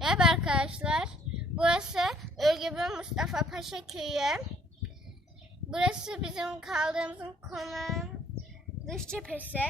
Merhaba arkadaşlar. Burası Örgübün Mustafa Paşa Köyü. Burası bizim kaldığımız konağın dış cephesi.